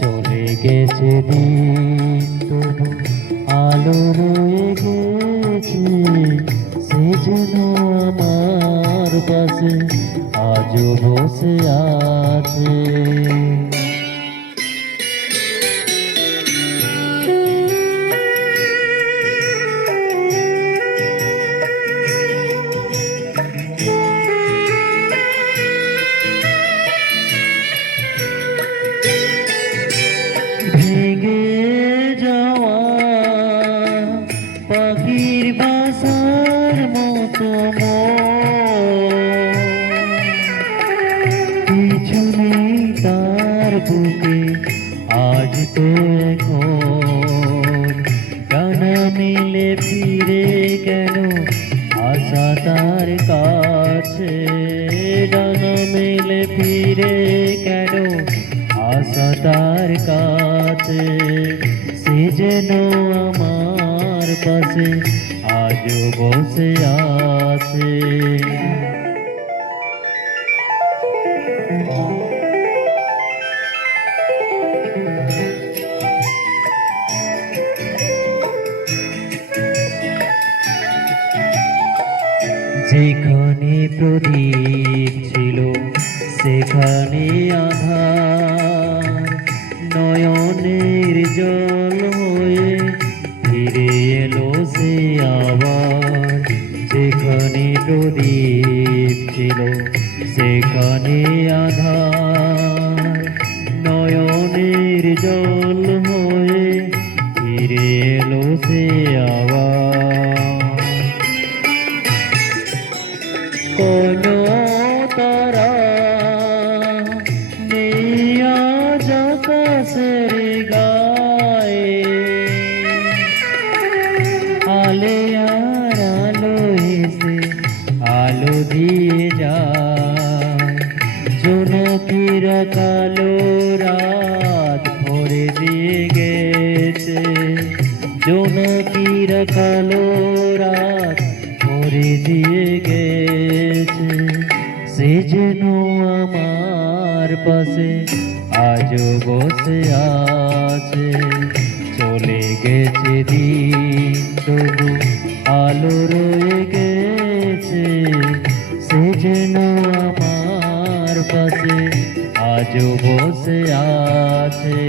চলে গেছে দিন। তবু আলো রয়ে গেছে সে যেন আমার পাশে আজও বসে আছে। কিছু তার বুকে আজ তো ডানা মিলে ফিরে কেন? আশা তার ডানা মিলে ফিরে কেন? আশা তার কাছে। সে যেন আমার পাশে আজও বসে আছে। যেখানে প্রদীপ ছিল সেখানে আধার নয়নের জল প্রদীপ ছিল সেখানে আধার। নয়নের জল হয়ে ফিরে এলো সে আবার। কোনো তারা নেই আজ আকাশের গায়ে জোনকিরা কালো রাত ভরে দিয়ে গেছে জোনকিরা কালো রাত ভরে দিয়ে গেছে সে যেন আমার পাশে আজও বসে আছে। চলে গেছে দিন, তবু আলো রয়ে গেছে। সে যেন আমার পাশে আজও বসে আছে।